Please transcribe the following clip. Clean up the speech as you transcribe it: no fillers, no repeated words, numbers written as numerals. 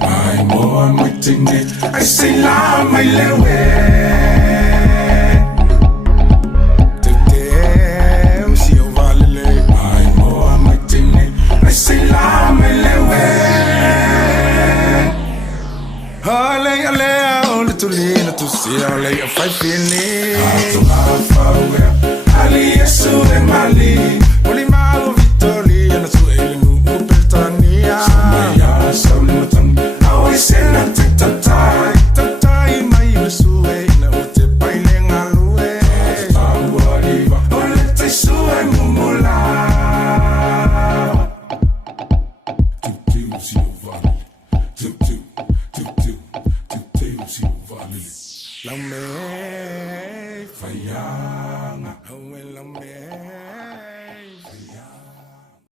Ai moa muitine, ai sei lá mai lewe. Te Deus e o valele. Ai moa muitine, ai sei lá mai lewe. Ale ale ole tu lina tu se ale a fai fini. Ato afawe, ali yesu e mali. Oli mago Vitoria na su elinu Beltania. Sena tatatai tatai mai besue na ute paile ngalue tabuariva ole te sue mumula tu si vale tu si vale la me falla